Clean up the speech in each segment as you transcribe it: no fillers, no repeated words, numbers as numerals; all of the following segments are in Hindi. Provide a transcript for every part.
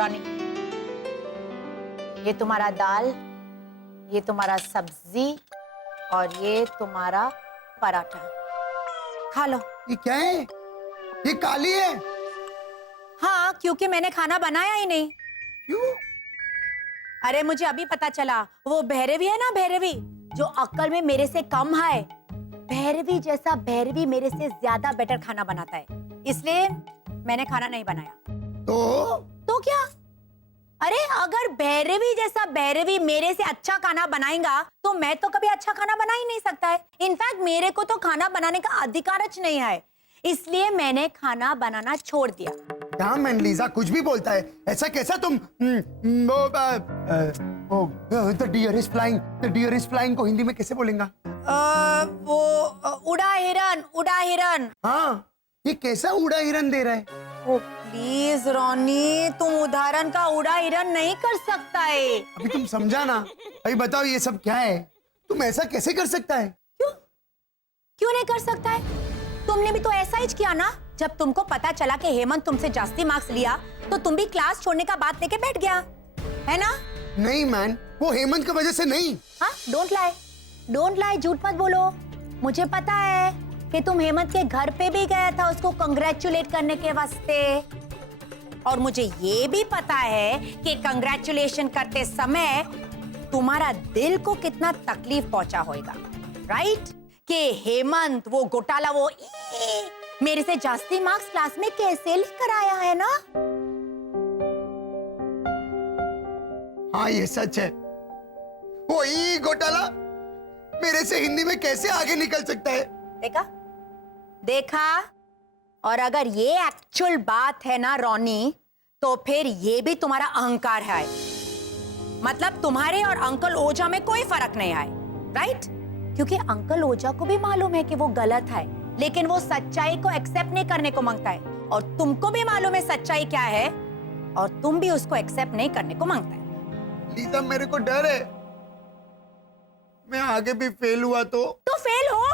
रानी, ये तुम्हारा दाल, ये तुम्हारा सब्जी और ये तुम्हारा पराठा, खा लो। ये क्या है? ये काली है। हाँ, क्योंकि मैंने खाना बनाया ही नहीं। क्यों? अरे मुझे अभी पता चला, वो भैरवी है ना, भैरवी जो अक्ल में मेरे से कम है, भैरवी जैसा भैरवी मेरे से ज्यादा बेटर खाना बनाता है, इसलिए मैंने खाना नहीं बनाया। तो क्या? अरे अगर भैरवी जैसा भैरवी मेरे से अच्छा खाना बनाएगा तो मैं तो कभी अच्छा खाना बना ही नहीं सकता है। इनफैक्ट मेरे को तो खाना बनाने का अधिकार नहीं है, इसलिए मैंने खाना बनाना छोड़ दिया। क्या मैन लीजा कुछ भी बोलता है, ऐसा कैसा तुम the deer is flying, the deer is flying को हिंदी में कैसे बोलेंगा? वो उड़ा हिरन, उड़ा हिरन। हाँ, ये कैसा उड़ा हिरन दे रहा है? ओ प्लीज रॉनी, तुम उदाहरण का उड़ा हिरन नहीं कर सकता है। अभी तुम समझा ना। अभी बताओ ये सब क्या है? तुम ऐसा कैसे कर सकता है? क्यों नहीं कर सकता है? तुमने भी तो ऐसा ही किया ना, जब तुमको पता चला कि हेमंत तुमसे जास्ती मार्क्स लिया तो तुम भी क्लास छोड़ने का बात लेके बैठ गया, है ना? नहीं मैन, वो हेमंत की वजह से नहीं। हाँ, डोंट लाई, झूठ मत बोलो। मुझे पता है कि तुम हेमंत के घर पे भी गया था उसको कंग्रेचुलेट करने के वास्ते, और मुझे ये भी पता है कि कंग्रेचुलेशन करते समय तुम्हारा दिल को कितना तकलीफ पहुंचा होगा, राइट? कि हेमंत वो घोटाला, वो मेरे से जास्ती मार्क्स क्लास में कैसे लेकर आया, है ना? हाँ ये सच है। वो घोटाला मेरे से हिंदी में कैसे आगे निकल सकता है? देखा? और अगर ये एक्चुअल बात है ना रॉनी, तो फिर ये भी तुम्हारा अहंकार है। मतलब तुम्हारे और अंकल ओझा में कोई फर्क नहीं है, राइट? क्योंकि अंकल ओझा को भी मालूम है कि वो गलत है, लेकिन वो सच्चाई को एक्सेप्ट नहीं करने को मांगता है, और तुमको भी मालूम है सच्चाई क्या है, और तुम भी उसको एक्सेप्ट नहीं करने को मांगता है। लीजा मेरे को डर है, मैं आगे भी फेल हुआ तो फेल हो।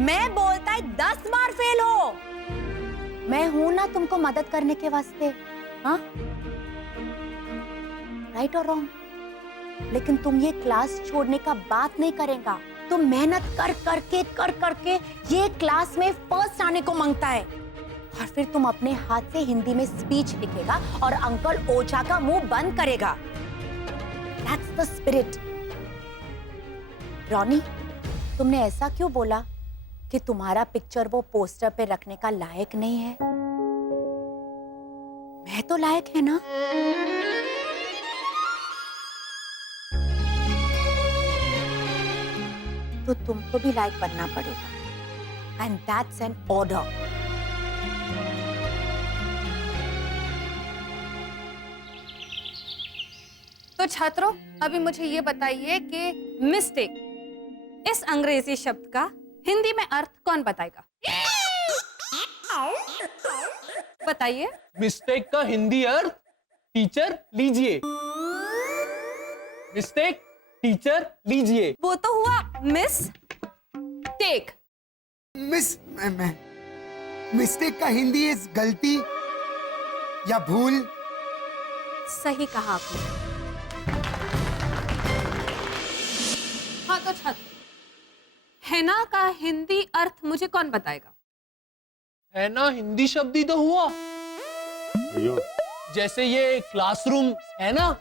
मैं बोलता है 10 बार फेल हो, मैं हूं ना तुमको मदद करने के वास्ते, हाँ? राइट और रॉन्ग? लेकिन तुम ये क्लास छोड़ने का बात नहीं करेगा, तुम मेहनत कर करके ये क्लास में फर्स्ट आने को मांगता है, और फिर तुम अपने हाथ से हिंदी में स्पीच लिखेगा और अंकल ओझा का मुंह बंद करेगा। That's the spirit. रॉनी, तुमने ऐसा क्यों बोला कि तुम्हारा पिक्चर वो पोस्टर पे रखने का लायक नहीं है? मैं तो लायक है ना? तो तुमको भी लायक बनना पड़ेगा, एंड दैट्स एन ऑर्डर। तो छात्रों, अभी मुझे ये बताइए कि मिस्टेक इस अंग्रेजी शब्द का हिंदी में अर्थ कौन बताएगा? बताइए। मिस्टेक का हिंदी अर्थ टीचर लीजिए। मिस्टेक टीचर लीजिए। वो तो हुआ मिस टेक। मिस्टेक का हिंदी इज गलती या भूल। सही कहा आपने। हाँ तो छात्र, हैना का हिंदी अर्थ मुझे कौन बताएगा? है ना, हिंदी शब्द ही तो हुआ। जैसे ये क्लासरूम है ना,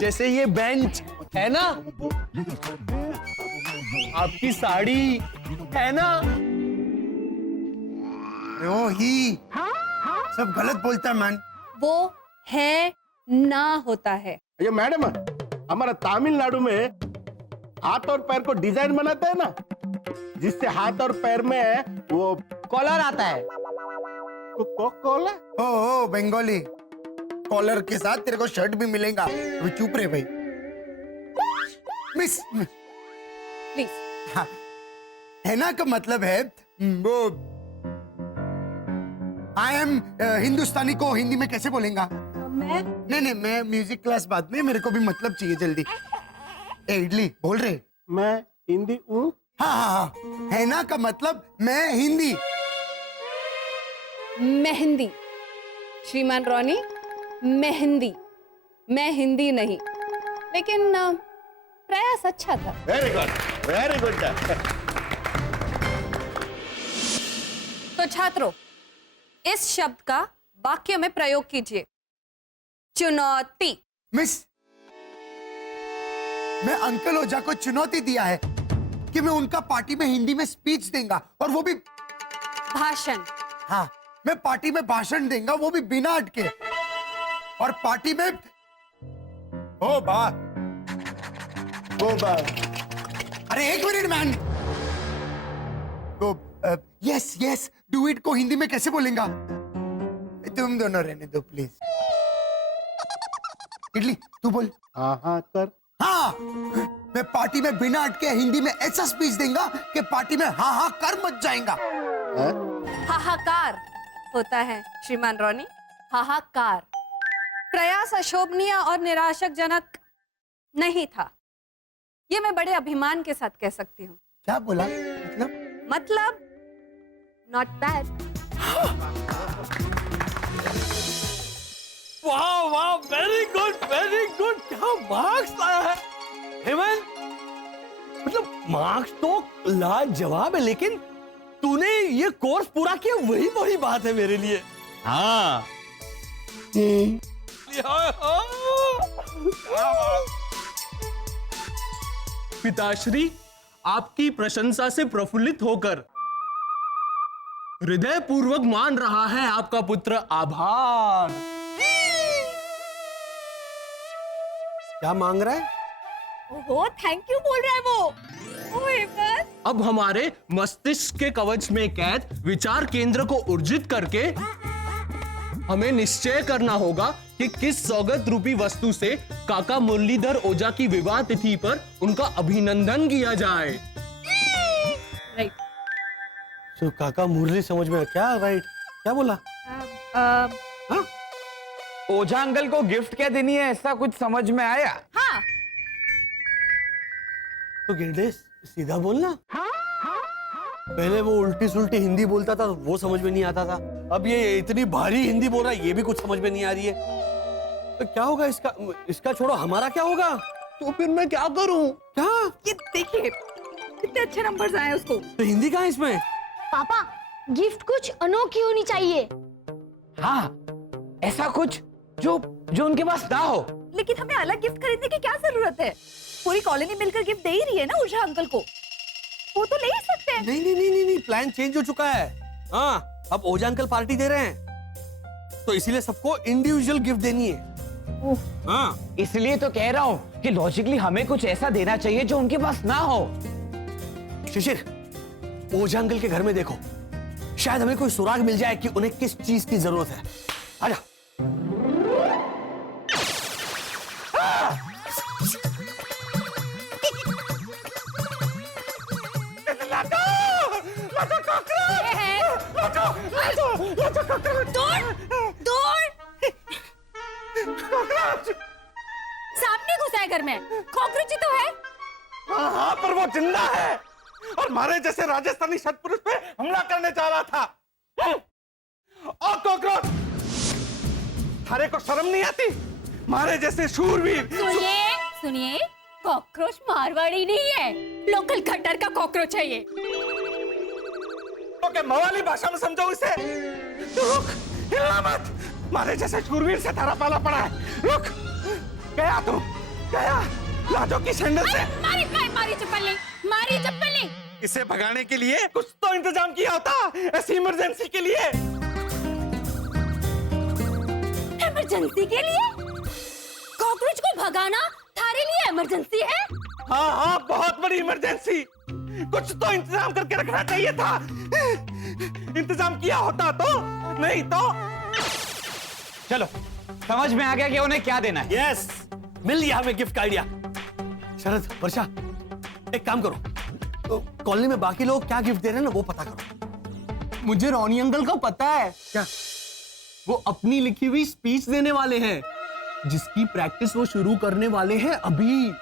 जैसे ये बेंच है ना, आपकी साड़ी है ना। ओ ही सब गलत बोलता है मैन। वो है ना होता है। ये मैडम, हमारा तमिलनाडु में हाथ और पैर को डिजाइन बनाते हैं ना, जिससे हाथ और पैर में वो कॉलर आता है। कॉलर? ओ बंगाली कॉलर के साथ तेरे को शर्ट भी मिलेगा। अभी चुप रहे भाई। Miss please. हाँ, है ना का मतलब है वो आई एम हिंदुस्तानी को हिंदी में कैसे बोलेगा? नहीं, मैं म्यूजिक क्लास बाद में, मेरे को भी मतलब चाहिए जल्दी। इडली बोल रहे? मैं हिंदी हूँ। हाँ, है ना का मतलब मैं हिंदी। मेहंदी। श्रीमान रॉनी, मेहंदी, मैं हिंदी नहीं, लेकिन प्रयास अच्छा था। Very good, very good. तो छात्रों, इस शब्द का वाक्य में प्रयोग कीजिए। चुनौती। मिस, मैं अंकल ओझा को चुनौती दिया है कि मैं उनका पार्टी में हिंदी में स्पीच देंगा, और वो भी भाषण। हाँ, मैं पार्टी में भाषण देंगा, वो भी बिना अटके, और पार्टी में ओ बात। अरे एक मिनट मैन। तो यस यस डू इट को हिंदी में कैसे बोलेंगा? तुम दोनों रहने दो प्लीज। इडली तू बोल। हाँ कर। हाँ, मैं पार्टी में बिना अटके हिंदी में ऐसा स्पीच देंगा कि पार्टी में हाँ हाँ कर मच जाएगा। हाहाकार होता है श्रीमान रॉनी, हाहाकार। प्रयास अशोभनीय और निराशकजनक नहीं था, ये मैं बड़े अभिमान के साथ कह सकती हूँ। क्या बोला? मतलब नॉट बैड। वाह वाह, वेरी गुड, वेरी गुड। क्या मार्क्स लाया है हेमंत। मतलब मार्क्स तो लाजवाब है, लेकिन तूने ये कोर्स पूरा किया वही बड़ी बात है मेरे लिए। हाँ। पिताश्री, आपकी प्रशंसा से प्रफुल्लित होकर हृदय पूर्वक मान रहा है आपका पुत्र आभार। क्या मांग रहा है? ओहो, थैंक यू बोल रहा है वो। ओए बस। अब हमारे मस्तिष्क के कवच में कैद विचार केंद्र को ऊर्जित करके हमें निश्चय करना होगा कि किस सौगत रूपी वस्तु से काका मुरलीधर ओझा की विवाह तिथि पर उनका अभिनंदन किया जाए। राइट। तो काका मुरली समझ में क्या? राइट, क्या बोला? हाँ? ओझा अंकल को गिफ्ट क्या देनी है, ऐसा कुछ समझ में आया? हाँ। तो गेंडे सीधा बोलना। पहले वो उल्टी सुल्टी हिंदी बोलता था, वो समझ में नहीं आता था। अब ये इतनी भारी हिंदी बोल रहा है, ये भी कुछ समझ में नहीं आ रही है। तो क्या होगा इसका? इसका छोड़ो, हमारा क्या होगा? तो फिर मैं क्या करूं? क्या? ये देखिए कितने अच्छे नंबर्स आए उसको। तो हिंदी कहाँ है इसमें? पापा, गिफ्ट कुछ अनोखी होनी चाहिए। हाँ, ऐसा कुछ जो उनके पास ना हो। लेकिन हमें अलग गिफ्ट खरीदने की क्या जरूरत है? पूरी कॉलोनी मिलकर गिफ्ट दे ही रही है ना ओझा अंकल को, वो तो ले ही सकते हैं। नहीं, प्लान चेंज हो चुका है। हाँ, अब ओझा अंकल पार्टी दे रहे हैं, तो इसीलिए सबको इंडिविजुअल गिफ्ट देनी है। हाँ, इसलिए तो कह रहा हूँ कि लॉजिकली हमें कुछ ऐसा देना चाहिए जो उनके पास ना हो। शिशिर, ओझा अंकल के घर में देखो, शायद हमें कोई सुराग मिल जाए कि उन्हें किस चीज की जरूरत है। आजा। सांप नहीं घुसा है घर में, कॉकरोच ही तो है। हाँ, पर वो जिंदा है और मारे जैसे राजस्थानी सतपुरुष पे हमला करने जा रहा था। और कॉकरोच, थारे को शर्म नहीं आती? मारे जैसे शूरवीर। सुनिए, कॉकरोच मारवाड़ी नहीं है, लोकल खट्टर का कॉकरोच है ये। तो क्या मवाली भाषा में समझो इसे? तो रुक, हिलना मत। मारे जैसे शूरवीर से थारा पाला पड़ा है। रुक, गया तू, गया लाजो की सैंडल से। मारी चप्पल नहीं। इसे भगाने के लिए कुछ तो इंतजाम किया होता, ऐसी इमरजेंसी के लिए। इमरजेंसी के लिए? कॉकरोच को भगाना थारे लिए इमरजेंसी है? हाँ, बहुत बड़ी इमरजेंसी। कुछ तो इंतजाम करके रखना चाहिए था। इंतजाम किया होता तो, नहीं तो। चलो, समझ में आ गया कि उन्हें क्या देना है। यस, मिल गया हमें गिफ्ट का आइडिया। शरद, वर्षा, एक काम करो, तो कॉलोनी में बाकी लोग क्या गिफ्ट दे रहे हैं ना, वो पता करो। मुझे रॉनी अंकल का पता है। क्या? वो अपनी लिखी हुई स्पीच देने वाले हैं, जिसकी प्रैक्टिस वो शुरू करने वाले हैं अभी।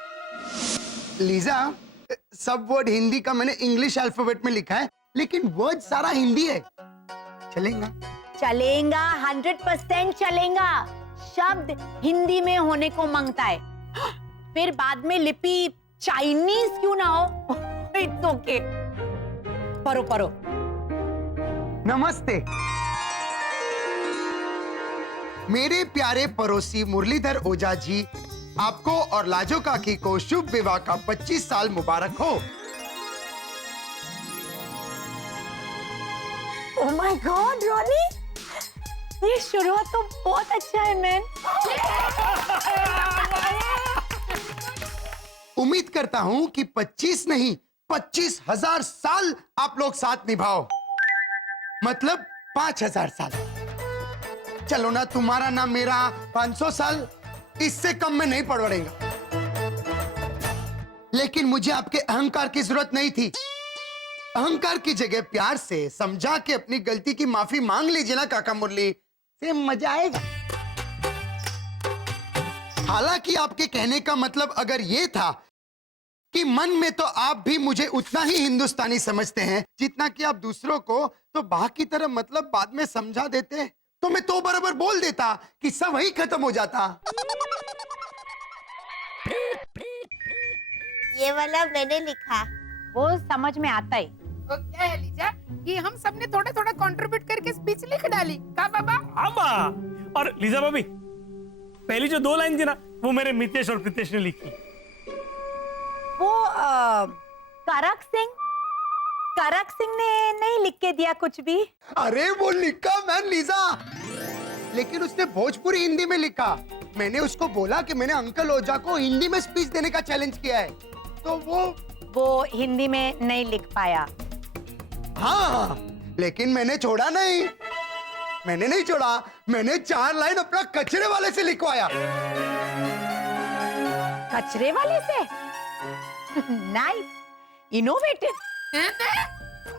लीजा, सब वर्ड हिंदी का मैंने इंग्लिश अल्फाबेट में लिखा है, लेकिन वर्ड सारा हिंदी है। चलेगा? चलेगा, 100% चलेगा। शब्द हिंदी में होने को मांगता है, फिर बाद में लिपि चाइनीज क्यों ना हो। It's okay. पढ़ो पढ़ो। नमस्ते। मेरे प्यारे पड़ोसी मुरलीधर ओझा जी, आपको और लाजो काकी को शुभ विवाह का 25 साल मुबारक हो। ओह माय गॉड रॉनी, ये शुरुआत तो बहुत अच्छा है मैन। उम्मीद करता हूं कि 25 नहीं 25,000 साल आप लोग साथ निभाओ, मतलब 5,000 साल। चलो ना, तुम्हारा ना मेरा 500 साल, इससे कम में नहीं पड़ेगा। लेकिन मुझे आपके अहंकार की जरूरत नहीं थी। अहंकार की जगह प्यार से समझा के अपनी गलती की माफी मांग लीजिए ना काका मुरली, से मजा आएगा। हालांकि आपके कहने का मतलब अगर ये था कि मन में तो आप भी मुझे उतना ही हिंदुस्तानी समझते हैं जितना कि आप दूसरों को, तो बाकी तरह मतलब बाद में समझा देते तो मैं तो बराबर बोल देता कि सब वही खत्म हो जाता। ये वाला मैंने लिखा। वो समझ में आता है। तो क्या है लीजा कि हम सबने थोड़ा थोड़ा कंट्रीब्यूट करके स्पीच लिख डाली का बाबा। आमा और लीजा भाभी, पहली जो 2 लाइन थी ना, वो मेरे मितेश और प्रीतेश ने लिखी। वो करक सिंह ने नहीं लिख के दिया कुछ भी। अरे वो लिखा मैन लीजा, लेकिन उसने भोजपुरी हिंदी में लिखा। मैंने उसको बोला कि मैंने अंकल ओझा को हिंदी में स्पीच देने का चैलेंज किया है, तो वो हिंदी में नहीं लिख पाया। हाँ, लेकिन मैंने छोड़ा नहीं। मैंने नहीं छोड़ा, मैंने 4 लाइन अपना कचरे वाले से लिखवाया। कचरे वाले से? Nice, innovative.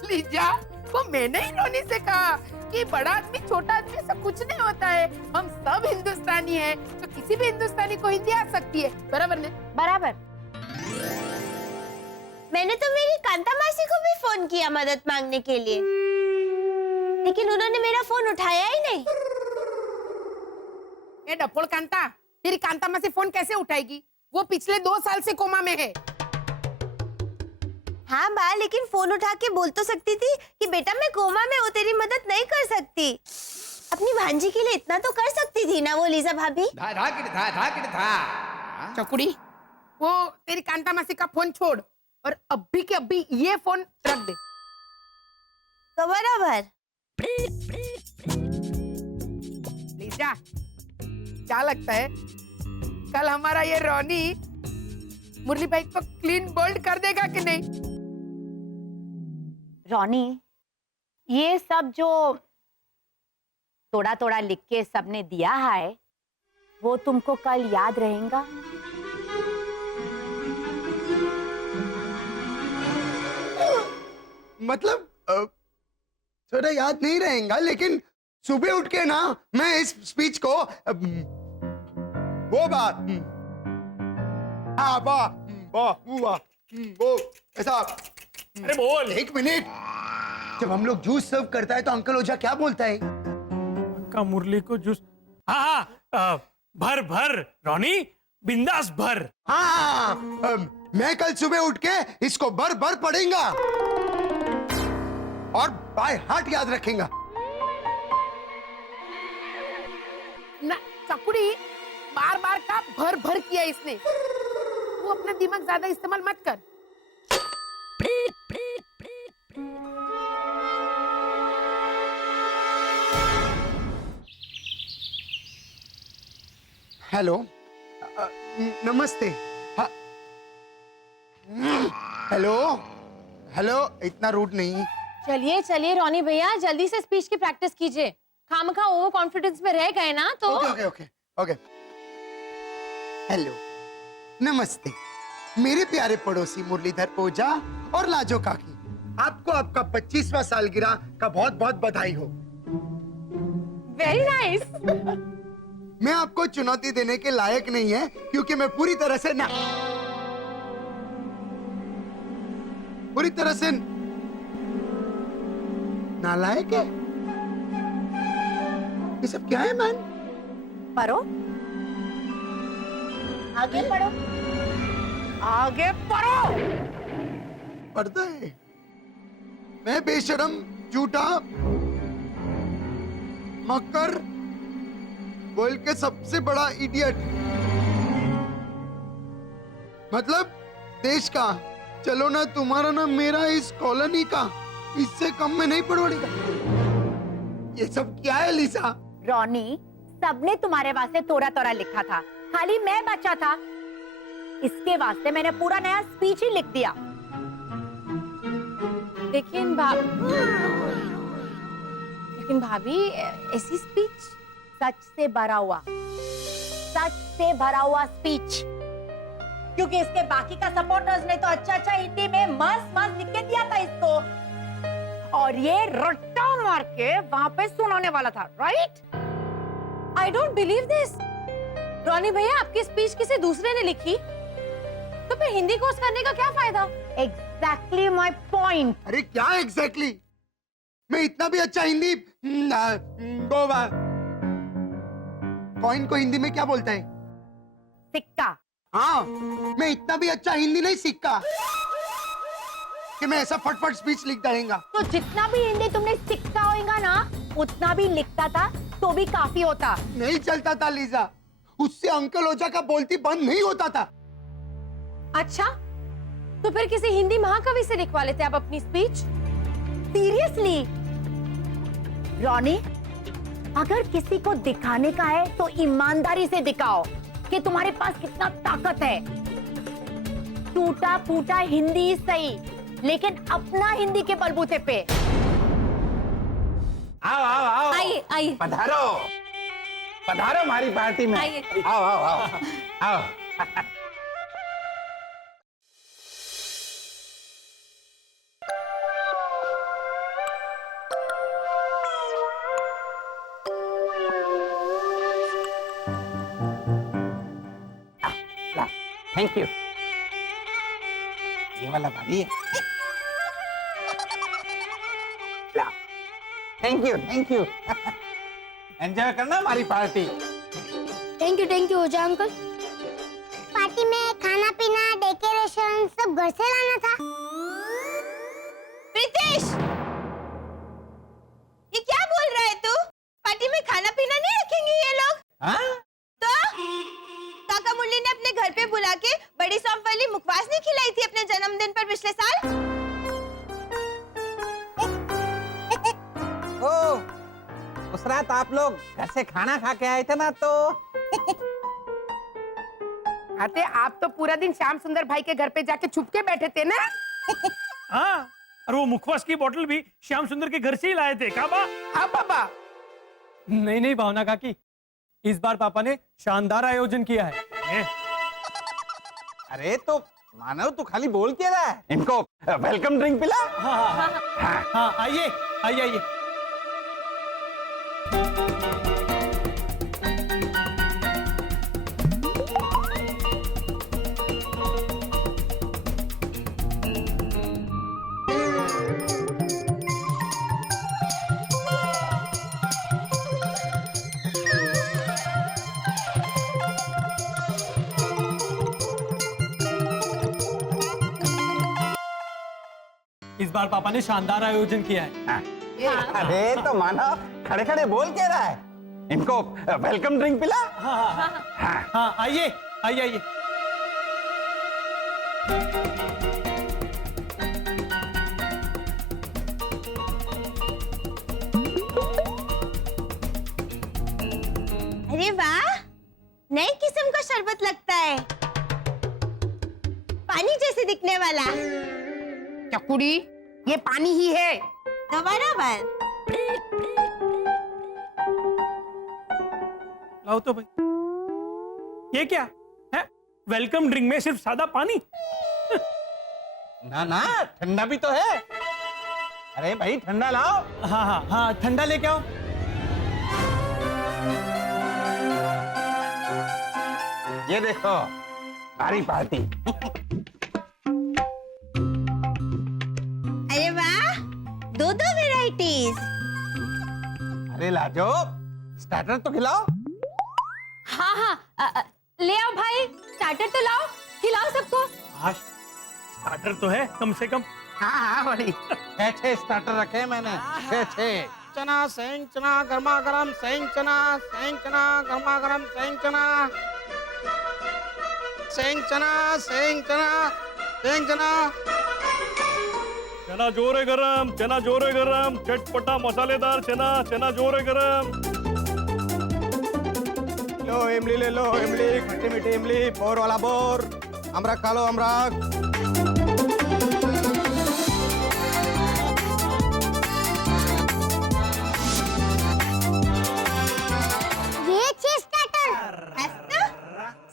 लीजा, वो मैंने ही रोनी से कहा कि बड़ा आदमी छोटा आदमी से कुछ नहीं होता है, हम सब हिंदुस्तानी हैं, तो किसी भी हिंदुस्तानी को हिंदी आ सकती है। बराबर ने? बराबर। मैंने तो मेरी कांता मासी को भी फोन किया मदद मांगने के लिए, लेकिन उन्होंने मेरा फोन उठाया ही नहीं। ये डपोल कांता, तेरी कांता मासी फोन कैसे उठाएगी? वो पिछले 2 साल से कोमा में है। हाँ बा, लेकिन फोन उठा के बोल तो सकती थी कि बेटा मैं कोमा में हूँ, तेरी मदद नहीं कर सकती। अपनी भांजी के लिए इतना तो कर सकती थी ना वो लीजा भाभी। चकुड़ी, वो तेरी कांता मासी का फोन छोड़ और अभी के अभी ये फोन रख दे। तो बराबर। लीजा, क्या लगता है कल हमारा ये रोनी मुरली भाई को क्लीन बोल्ड कर देगा कि नहीं? रॉनी, ये सब जो थोड़ा थोड़ा लिख के सबने दिया है, वो तुमको कल याद रहेगा? मतलब थोड़ा याद नहीं रहेगा, लेकिन सुबह उठ के ना मैं इस स्पीच को वो बात वो ऐसा। अरे बोल। 1 मिनट, जब हम लोग जूस सर्व करता है तो अंकल ओझा क्या बोलता है? का मुरली को जूस। हाँ, भर भर रोनी, बिंदास भर। हाँ, मैं कल सुबह उठ के इसको भर भर पढ़ेगा और बाय हार्ट याद रखेगा। ना चकुड़ी, बार बार का भर भर किया इसने। वो अपना दिमाग ज्यादा इस्तेमाल मत कर। हेलो, नमस्ते। हेलो हेलो, इतना रूड नहीं। चलिए चलिए रोनी भैया, जल्दी से स्पीच की प्रैक्टिस कीजिए। खामखा ओवर कॉन्फिडेंस में रह गए ना तो। Okay okay okay okay. Hello, नमस्ते मेरे प्यारे पड़ोसी मुरलीधर ओझा और लाजो काकी, आपको आपका 25वां सालगिरह का बहुत बहुत बधाई हो। Very nice. मैं आपको चुनौती देने के लायक नहीं है क्योंकि मैं पूरी तरह से नालायक है। ये सब क्या है मैन? पढ़ो, आगे पढ़ो, आगे पढ़ो। पढ़ता है। मैं बेशरम, झूठा, मक्कर, वर्ल्ड के सबसे बड़ा इडियट, मतलब देश का, चलो ना तुम्हारा ना मेरा, इस कॉलोनी का, इससे कम में नहीं पढ़ोड़ेगा। ये सब क्या है लिसा? रॉनी, सबने तुम्हारे वास्ते तोरा तोरा लिखा था, खाली मैं बचा था। इसके वास्ते मैंने पूरा नया स्पीच ही लिख दिया। लेकिन भाभी ऐसी स्पीच सच से भरा हुआ, सच से भरा हुआ स्पीच, क्योंकि इसके बाकी का सपोर्टर्स ने तो अच्छा अच्छा हिंदी में मस्त मस्त लिख के दिया था इसको, और ये रट्टा मार के वहां पे सुनाने वाला था, right? I don't believe this. Ronnie भैया, आपकी स्पीच किसी दूसरे ने लिखी, तो फिर हिंदी कोर्स करने का क्या फायदा? Exactly my point. अरे क्या एग्जैक्टली? मैं इतना भी अच्छा हिंदी, कॉइन को हिंदी में क्या बोलता है? सिक्का। हाँ, मैं इतना भी अच्छा हिंदी नहीं सीखा कि मैं ऐसा फटफट स्पीच लिख डालेगा। तो जितना भी हिंदी तुमने सीखा होगा ना, उतना भी लिखता था तो भी काफी होता। नहीं चलता था लीजा, उससे अंकल ओझा का बोलती बंद नहीं होता था। अच्छा, तो फिर किसी हिंदी महाकवि से लिखवा लेते आप अपनी स्पीच। सीरियसली रॉनी, अगर किसी को दिखाने का है तो ईमानदारी से दिखाओ कि तुम्हारे पास कितना ताकत है। टूटा फूटा हिंदी सही, लेकिन अपना हिंदी के बलबूते पे। आओ आओ आओ, आइए आइए, पधारो पधारो हमारी पार्टी में। आइए। आओ आओ आओ आओ। Thank you. ये वाला भाभी है। थैंक यू एंजॉय करना हमारी party. Thank you Ojha uncle. Party में खाना पीना, डेकोरेशन सब घर से लाना था। प्रीतेश, ये क्या बोल रहा है तू? पार्टी में खाना पीना नहीं रखेंगे ये लोग? हाँ? तो काका मुरली ने अपने घर पे बुला के बड़ी सौंफ वाली मुखवास नहीं खिलाई थी अपने जन्मदिन पर पिछले साल? उस रात आप लोग घर से खाना खा के आए थे ना, तो आते आप तो पूरा दिन श्याम सुंदर भाई के घर पे जाके छुप के बैठे थे ना। हाँ, और वो मुखवास की बोतल भी श्याम सुंदर के घर से ही लाए थे। काबा? हाँ पापा। नहीं नहीं भावना काकी, इस बार पापा ने शानदार आयोजन किया है। अरे तो मानव तो खाली बोल के रहा है। इनको वेलकम ड्रिंक पिला। हाँ, आइए आइए आइए। इस बार पापा ने शानदार आयोजन किया है। अरे तो मानव खड़े खड़े बोल के रहा है। इनको वेलकम ड्रिंक पिला। हाँ, आइए आइए आइए। अरे वाह, नई किस्म का शरबत लगता है, पानी जैसे दिखने वाला। चकुड़ी, ये पानी ही है। तो बराबर। लाओ तो भाई, ये क्या है? वेलकम ड्रिंक में सिर्फ सादा पानी? ना ना, ठंडा भी तो है। अरे भाई ठंडा लाओ। हाँ हाँ हाँ, ठंडा लेके आओ। ये देखो हमारी पार्टी। अरे वाह, दो वैरायटीज। अरे लाजो, स्टार्टर तो खिलाओ। हाँ हाँ, ले आओ भाई, स्टार्टर तो लाओ, खिलाओ सबको। आज स्टार्टर तो है कम से कम। हाँ हाँ बड़ी, 6 स्टार्टर रखे हैं मैंने, 6। चना सेंग चना गर्मा गर्म सेंग चना गर्मा गर्म सेंग चना सेंग चना सेंग चना सेंग चना। चना जोरे गरम, चना जोरे गरम, चटपटा मसालेदार चना, चना जोरे गरम। लो इमली ले लो, इमली खट्टी मीठी इमली, बोर वाला बोर। अमरख खा लो अमरख। ये 6 स्टार्टर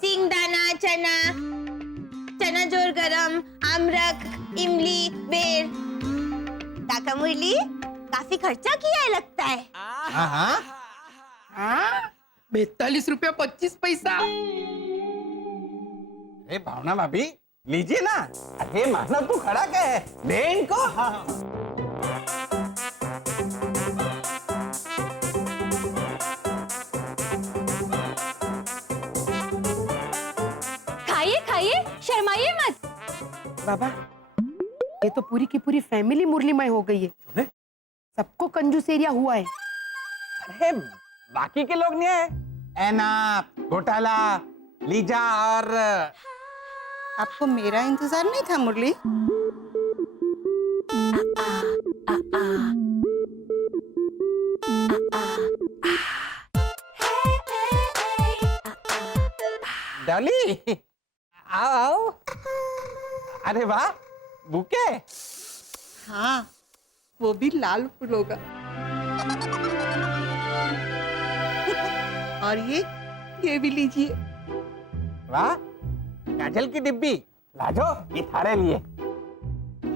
सिंगदाना चना, चना जोर गरम, अमरख, इमली, बेर। काका मुरली, काफी खर्चा किया है लगता है। हाँ हाँ हाँ, 42 रुपया 25 पैसा। अरे भावना भाभी लीजिए ना। अरे मानव तू खड़ा क्या है, दे इनको। खाइए खाइए, शर्माइए मत। बाबा, ये तो पूरी की पूरी फैमिली मुरलीमय हो गई है। सबको कंजूस एरिया हुआ है। अरे बाकी के लोग नहीं है, ऐना, घोटाला, लीजा और आपको मेरा इंतजार नहीं था मुरली? डॉली, आओ आओ। अरे वाह, बुके। हाँ, वो भी लाल फूलों का। और ये भी लीजिए। वाह, काजल की डिब्बी लाजो, ये थारे लिए।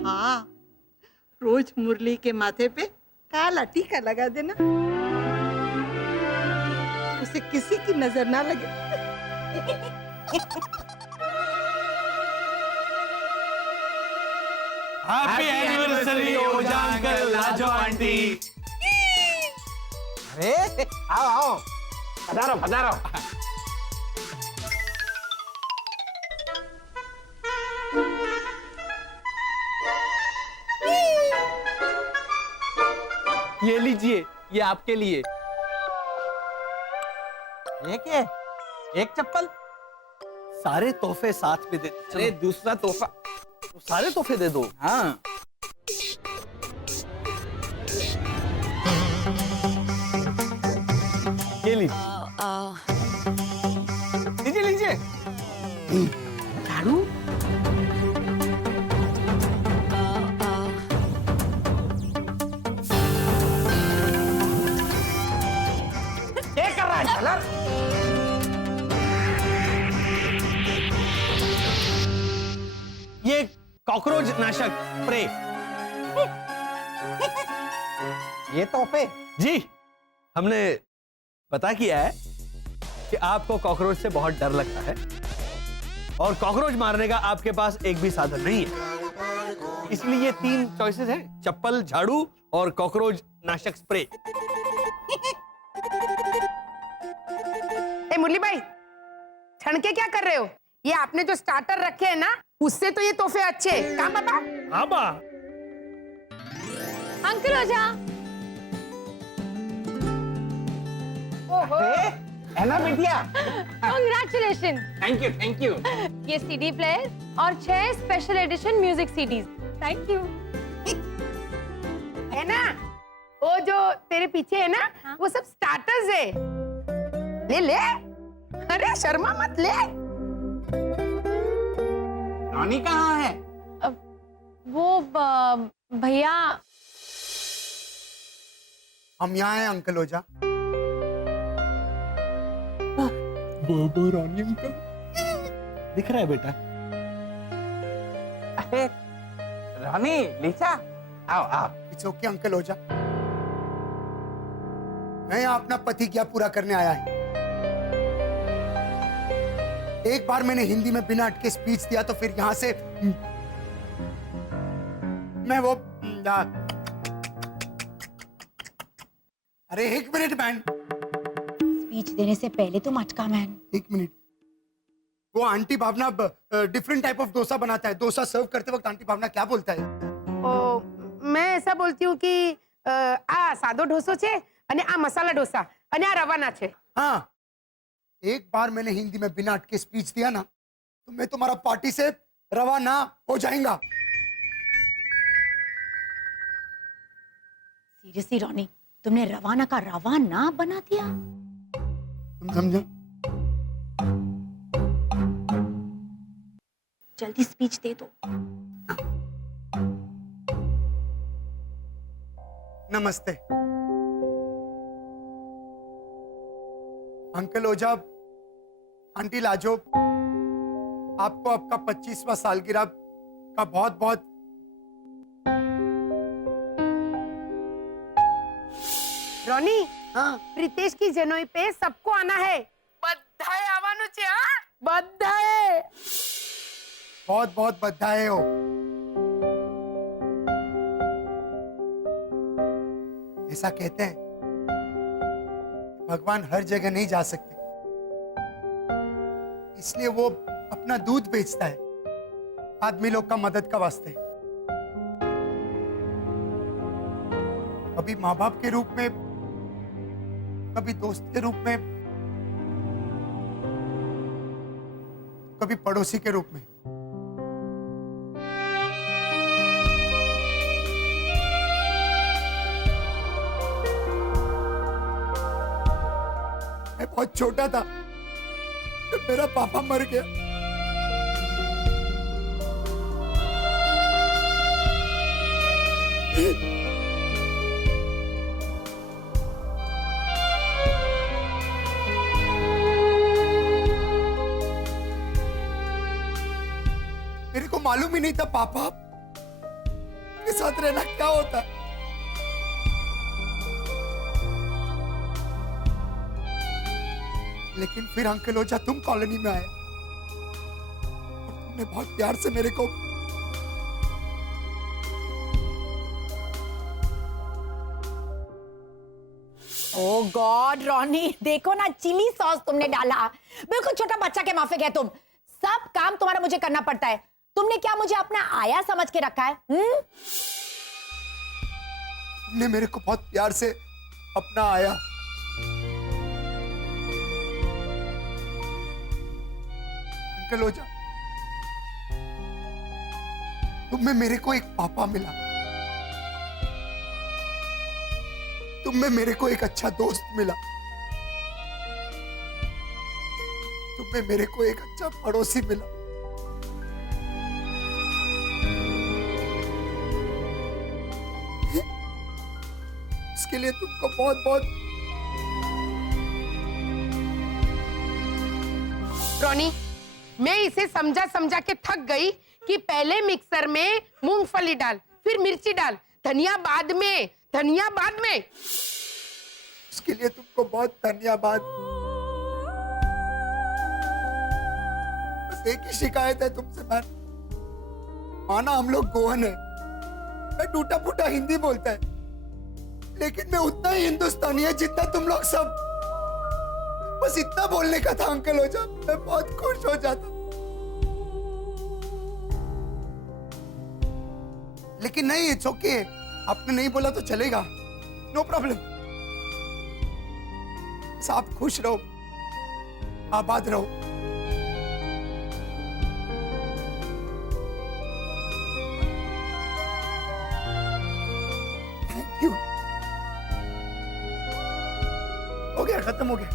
हाँ, रोज मुरली के माथे पे काला टीका लगा देना, उसे किसी की नजर ना लगे। हैप्पी एनिवर्सरी ओजा अंकल, लाजो आंटी। अरे आओ आओ, पधारो पधारो। ये लीजिए, ये आपके लिए। ये क्या? एक चप्पल? सारे तोहफे साथ में दे। अरे दूसरा तोहफा। तो सारे तोहफे दे दो। हाँ ये लीजिए। लीजिए लीजिए। झाड़ू? क्या कर रहा है झालर? ये कॉकरोच नाशक स्प्रे। ये तोहफे? जी, हमने पता किया है कि आपको कॉकरोच से बहुत डर लगता है और कॉकरोच मारने का आपके पास एक भी साधन नहीं है। इसलिए ये 3 चॉइसेस हैं, चप्पल, झाड़ू और कॉकरोच नाशक स्प्रे। ए मुरली भाई, छण के क्या कर रहे हो? ये आपने जो स्टार्टर रखे हैं ना, उससे तो ये तोहफे अच्छे हैं। कहाँ पापा? हाँ बा। अंकल ओझा, है ना बिटिया? कांग्रेचुलेशन। Thank you. ये सीडी प्लेयर और 6 special edition music CDs. Thank you. है ना, वो जो तेरे पीछे है ना, वो सब स्टार्टर्स है। ले ले, अरे शर्मा मत ले। रॉनी कहाँ है? वो भैया, हम यहाँ हैं अंकल ओझा। रानी अंकल दिख रहा है बेटा? अरे रॉनी, लीजा, आओ आओ। इट्स ओके अंकल ओझा, मैं यहाँ अपना प्रतिज्ञा पूरा करने आया है। एक बार मैंने हिंदी में बिना अटके स्पीच दिया, तो फिर यहां से मैं वो अरे एक मिनट मैन, स्पीच देने से पहले तुम अटका मैन। एक मिनट, वो aunty Bhavna different type of dosa बनाता है। डोसा सर्व करते वक्त आंटी भावना क्या बोलता है? ओ, मैं ऐसा बोलती हूँ कि आ सादो ढोસો છે અને આ મસાલા ઢોસા અને આ રવાના છે। हाँ, एक बार मैंने हिंदी में बिना अटके स्पीच दिया ना तो मैं तुम्हारा पार्टी से रवाना हो जाएगा। सीरियसली रॉनी, तुमने रवाना का रवाना बना दिया। तुम समझो? जल्दी स्पीच दे दो। नमस्ते अंकल ओझा, आंटी लाजो, आपको आपका 25वां सालगिरह का बहुत बहुत રોની, हाँ, પ્રિતેશ की जनोई पे सबको आना है। બધાએ આવવાનું છે, હા? બધાએ। बहुत बहुत बधाई हो। ऐसा कहते हैं भगवान हर जगह नहीं जा सकते, इसलिए वो अपना दूध बेचता है आदमी लोग का मदद का वास्ते। कभी माँ बाप के रूप में, कभी दोस्त के रूप में, कभी पड़ोसी के रूप में। मैं बहुत छोटा था जब मेरा पापा मर गया। मेरे को मालूम ही नहीं था पापा के साथ रहना क्या होता है। लेकिन फिर अंकल ओझा तुम कॉलोनी में आए और तुमने बहुत प्यार से मेरे को ओ गॉड रॉनी, देखो ना चिली सॉस तुमने डाला। बिल्कुल छोटा बच्चा के माफिक है तुम। सब काम तुम्हारा मुझे करना पड़ता है। तुमने क्या मुझे अपना आया समझ के रखा है? तुमने मेरे को बहुत प्यार से अपना आया। अंकल ओझा, तुम में मेरे को एक पापा मिला, तुम में मेरे को एक अच्छा दोस्त मिला, तुम में मेरे को एक अच्छा पड़ोसी मिला। इसके लिए तुमको बहुत बहुत। रोनी, मैं इसे समझा समझा के थक गई कि पहले मिक्सर में मूंगफली डाल, फिर मिर्ची डाल, धनिया बाद में, धनिया बाद में। उसके लिए तुमको बहुत धन्यवाद। बस एक ही शिकायत है तुमसे मैन, माना हम लोग गोवन है, मैं टूटा फूटा हिंदी बोलता है, लेकिन मैं उतना ही हिंदुस्तानी है जितना तुम लोग सब। बस इतना बोलने का था अंकल ओझा, मैं बहुत खुश हो जाता। लेकिन नहीं, इट्स ओके, आपने नहीं बोला तो चलेगा, नो प्रॉब्लम। बस आप खुश रहो, आबाद रहो। Thank you. हो गया, खत्म हो गया।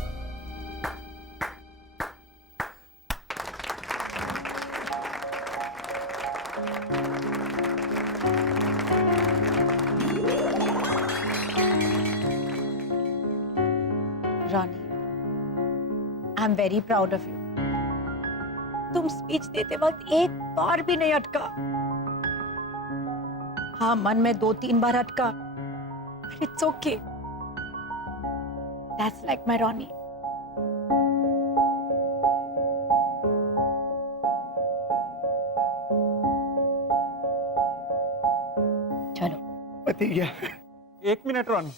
Ronnie, I am very proud of you. तुम स्पीच देते वक्त एक बार भी नहीं अटका। हाँ, मन में 2-3 बार अटका, but it's okay. That's like my Ronnie. चलो, पति गया। एक मिनट रोनी,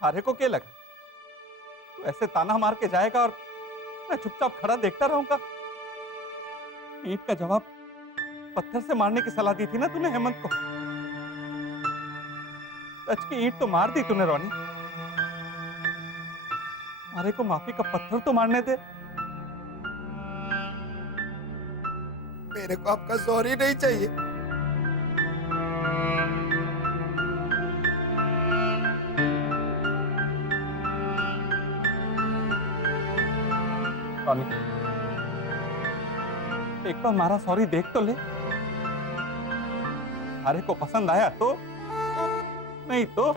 थारे को क्या लगा तू ऐसे ताना मार के जाएगा और मैं चुपचाप खड़ा देखता रहूंगा? ईंट का जवाब पत्थर से मारने की सलाह दी थी ना तूने हेमंत को। सच की ईंट तो मार दी तूने रोनी, मारे को माफी का पत्थर तो मारने दे। मेरे को आपका सॉरी नहीं चाहिए। रोनी, एक बार हमारा सॉरी देख तो ले। थारे को पसंद आया तो, नहीं तो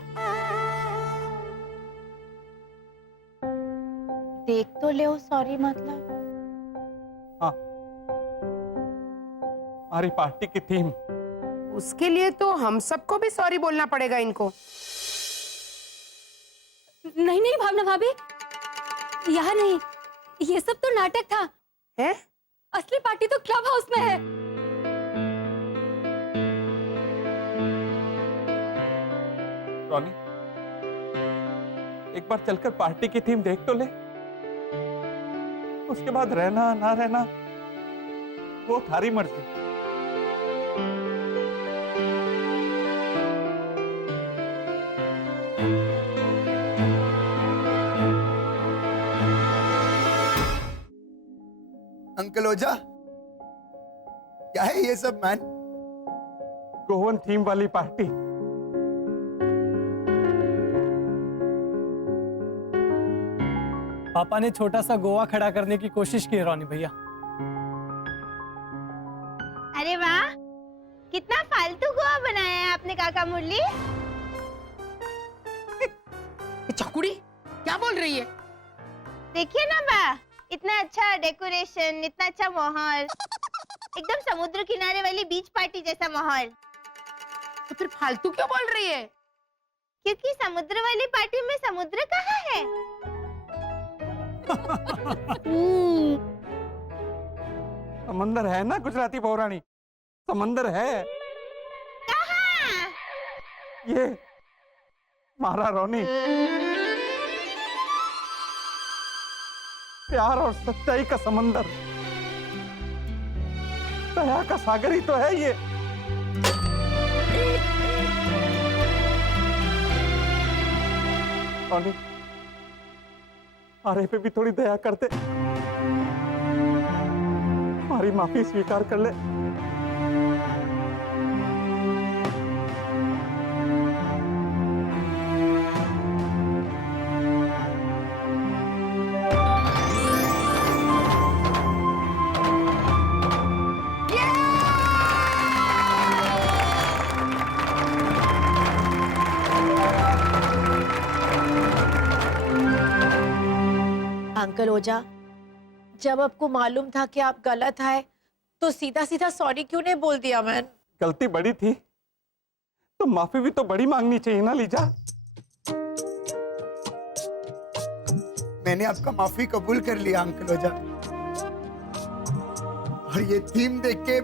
देख तो ले सॉरी मतलब। हाँ, हमारी पार्टी की थीम। उसके लिए तो हम सबको भी सॉरी बोलना पड़ेगा इनको। नहीं नहीं भावना भाभी, यहाँ नहीं, ये सब तो नाटक था। है? असली पार्टी तो क्लब हाउस में है। रोनी, एक बार चलकर पार्टी की थीम देख तो ले। उसके बाद रहना ना रहना वो थारी मर्जी। अंकल ओझा, क्या है ये सब मैन? गोवन थीम वाली पार्टी। पापा ने छोटा सा गोवा खड़ा करने की कोशिश की है रोनी भैया। अरे वाह, कितना फालतू गोवा बनाया है आपने काका मुरली। ये चकुड़ी क्या बोल रही है? देखिए ना बा, इतना अच्छा डेकोरेशन, इतना अच्छा माहौल, एकदम समुद्र किनारे वाली बीच पार्टी जैसा माहौल। तो फिर फालतू क्यों बोल रही है? क्योंकि समुद्र वाली पार्टी में समुद्र कहाँ है? समंदर है ना गुजराती पौराणी, समंदर है। कहाँ? ये मारा रोनी, प्यार और सच्चाई का समंदर, दया का सागर ही तो है ये। रोनी, हमारे पे भी थोड़ी दया करते, हमारी माफी स्वीकार कर ले। अंकल ओझा, जब आपको मालूम था कि आप गलत है तो सीधा सीधा सॉरी क्यों नहीं बोल दिया? मैंने गलती बड़ी थी तो माफी भी तो बड़ी मांगनी चाहिए ना लीजा। मैंने आपका माफी कबूल कर लिया अंकल ओझा, और ये थीम देख के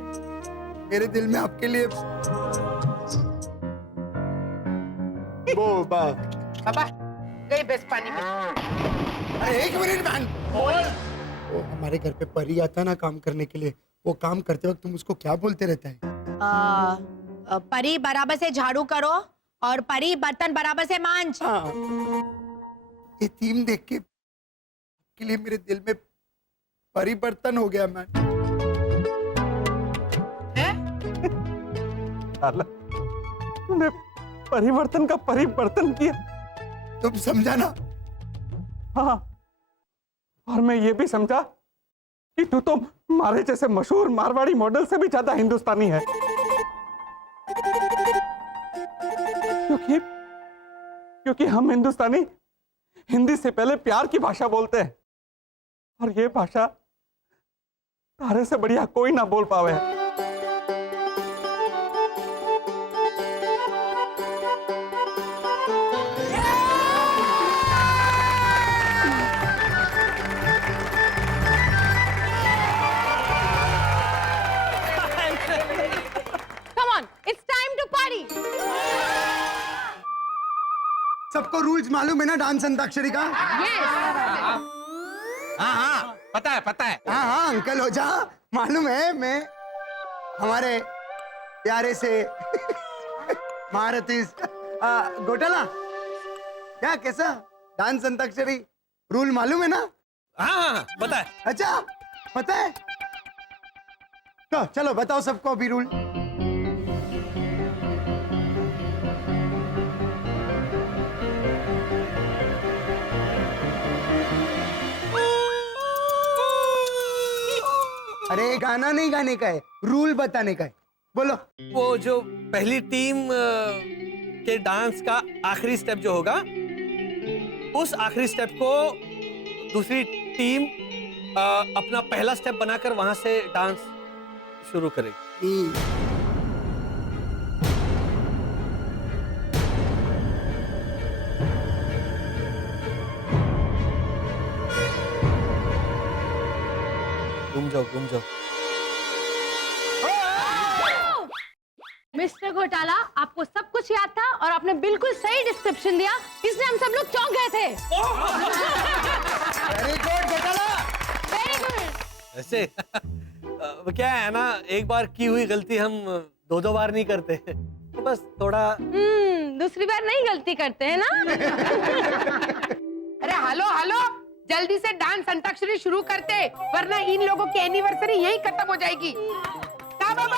मेरे दिल में आपके लिए वो बाबा गई बेस पानी में। अरे एक मिनट मैन, वो हमारे घर पे परी आता ना काम करने के लिए, वो काम करते वक्त तुम उसको क्या बोलते रहता है? परी बराबर से झाड़ू करो और परी बर्तन बराबर से मांज। हाँ, ये थीम देख के लिए मेरे दिल में परिवर्तन हो गया मैन। तूने परिवर्तन का परिवर्तन किया, तुम समझा ना? हाँ, और मैं ये भी समझा कि तू तो हमारे जैसे मशहूर मारवाड़ी मॉडल से भी ज्यादा हिंदुस्तानी है, क्योंकि हम हिंदुस्तानी हिंदी से पहले प्यार की भाषा बोलते हैं, और ये भाषा तारे से बढ़िया कोई ना बोल पावे। Come on, it's time to party. सबको रूल्स मालूम है ना डांस अंताक्षरी का? हाँ हाँ पता है पता है। हाँ हाँ अंकल हो जा, मालूम है। मैं हमारे प्यारे से महारथी घोटाला क्या कैसा डांस अंताक्षरी रूल मालूम है ना? हाँ पता है। अच्छा पता है, तो चलो बताओ सबको अभी रूल। अरे गाना नहीं गाने का है, रूल बताने का है, बोलो। वो जो पहली टीम के डांस का आखिरी स्टेप जो होगा, उस आखिरी स्टेप को दूसरी टीम अपना पहला स्टेप बनाकर वहां से डांस शुरू करेगी। घूम जाओ घूम जाओ। मिस्टर घोटाला, आपको सब कुछ याद था और आपने बिल्कुल सही डिस्क्रिप्शन दिया, इसलिए हम सब लोग चौंक गए थे। वेरी गुड घोटाला। Very good. ऐसे क्या है ना, एक बार की हुई गलती हम दो बार नहीं करते, तो बस थोड़ा दूसरी बार नहीं गलती करते हैं ना। अरे हेलो हेलो, जल्दी से डांस अंताक्षरी शुरू करते, वरना इन लोगों की एनिवर्सरी यही खत्म हो जाएगी। का बाबा?